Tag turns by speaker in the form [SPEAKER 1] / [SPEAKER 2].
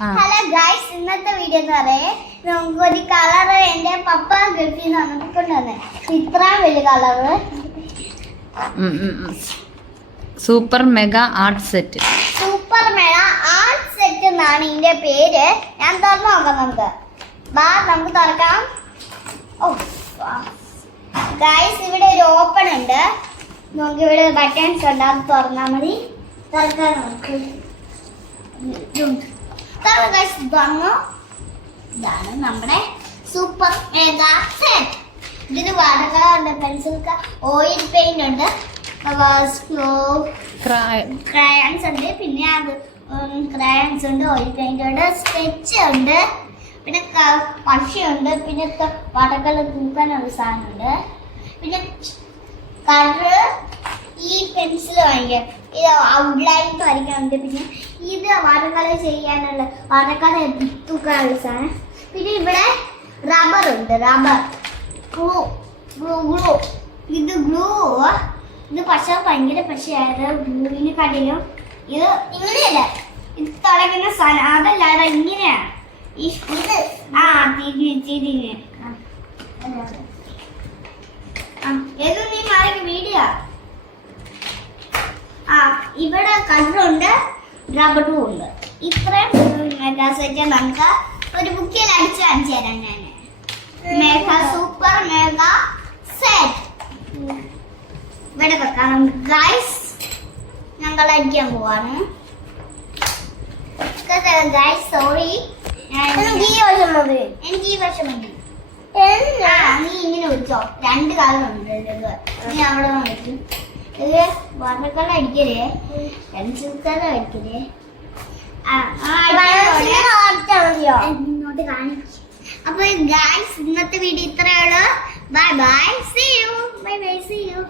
[SPEAKER 1] Hello guys ഇന്നത്തെ video എന്ന് പറയേ നമുക്ക് ഒരു കളർ എന്റെ പപ്പ ഗൾഫിൽ നിന്ന് വന്നപ്പോൾ കൊണ്ടുവന്നേ ഇത്ര വലിയ colour.
[SPEAKER 2] Super mega art set
[SPEAKER 1] super mega art set എന്നാണ് ഇതിന്റെ പേര്. ഞാൻ തുറന്നു നോക്കാം നമുക്ക്. ബാ നമുക്ക് തുറക്കാം. ഓ ഗൈസ് ഇവിടെ ഒരു ഓപ്പൺ ഉണ്ട്. നമുക്ക് ഇവിടെ ബട്ടൺസ് ഉണ്ട്. അത് തുറന്നാൽ മതി. തുറക്കാൻ നമുക്ക് തുറന്നു ഇതാണ് നമ്മുടെ സൂപ്പർ മെഗാ സെറ്റ് ഇതിന് വാട്ടർ പെൻസിൽ ഓയിൽ പെയിന്റ് ഉണ്ട്. സ്ലോ ക്രയൺസ് ഉണ്ട്. പിന്നെ അത് ക്രയൺസ് ഉണ്ട് ഓയിൽ പെയിന്റ് ഉണ്ട് സ്കെച്ച് ഉണ്ട്. പിന്നെ പശയുണ്ട് പിന്നെ വാട്ടർ കളർ തൂക്കാനുള്ള സാധനമുണ്ട് പിന്നെ കളർ ഈ പെൻസിൽ വാങ്ങിക്കാം. ഇത് ഔട്ട്ലൈൻ വരയ്ക്കാനുണ്ട് പിന്നെ ഇത് കളർ ചെയ്യാനുള്ള കളർ തൂക്കാനുള്ള പിന്നെ ഇവിടെ റബ്ബർ ഉണ്ട് റബ്ബർ ഗ്ലൂ ഗ്ലൂ ഗ്ലൂ. ഇത് ഗ്ലൂ. ഇത് പശ ഭയങ്കര പശയായത് ഗ്ലൂവിന് കടയിലും ഇത് ഇങ്ങനെയല്ല? ഇത് തുടങ്ങുന്ന സാധനം. അതല്ല അത് ഇങ്ങനെയാണ് ഈ ഇത് ആ തിരി തിരിഞ്ഞ് നീ മാറി വീഡിയോ ആ ഇവിടെ കളറുണ്ട് റബ്ബറും ഉണ്ട് ഇത്രയും മെഗാ സെറ്റ് നമുക്ക് ഒരു ബുക്കിൽ അടിച്ച് കാണിച്ചു തരാം ഞാൻ മെഗാ സൂപ്പർ മെഗാ സെറ്റ് ഇവിടെ വെക്കാം നമുക്ക് ഗൈസ് ഞങ്ങൾ അടിക്കാൻ പോവാണ്. ഗൈസ് സോറി എനിക്ക് ഈ വർഷം മതി. എനിക്ക് ഈ വർഷം മതി. നീ ഇങ്ങനെ വിളിച്ചോ. രണ്ട് കാലം ഉണ്ട് നീ അവിടെ വിളിക്കും ഇത് അടിക്കലേ. അടിക്കലേ. കാണിക്കും. അപ്പൊ ഗായ്സ് ഇന്നത്തെ വീഡിയോ ഇത്രയേ ഉള്ളൂ. Bye bye see you bye bye see you